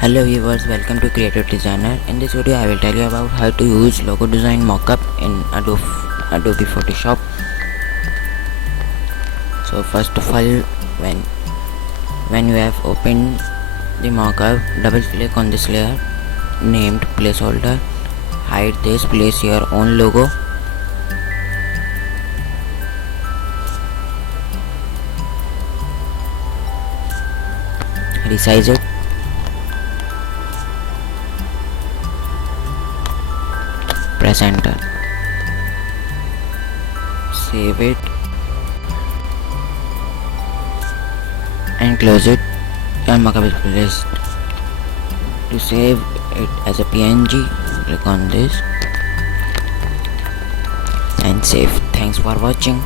Hello viewers, welcome to Creative Designer. In this video I will tell you about how to use Logo Design Mockup in Adobe Photoshop. So first of all, when you have opened the mockup, double click on this layer named placeholder, hide this, place your own logo. Resize it. Press enter. Save it and close it. Your mockup is placed. To save it as a PNG, click on this and save. Thanks for watching.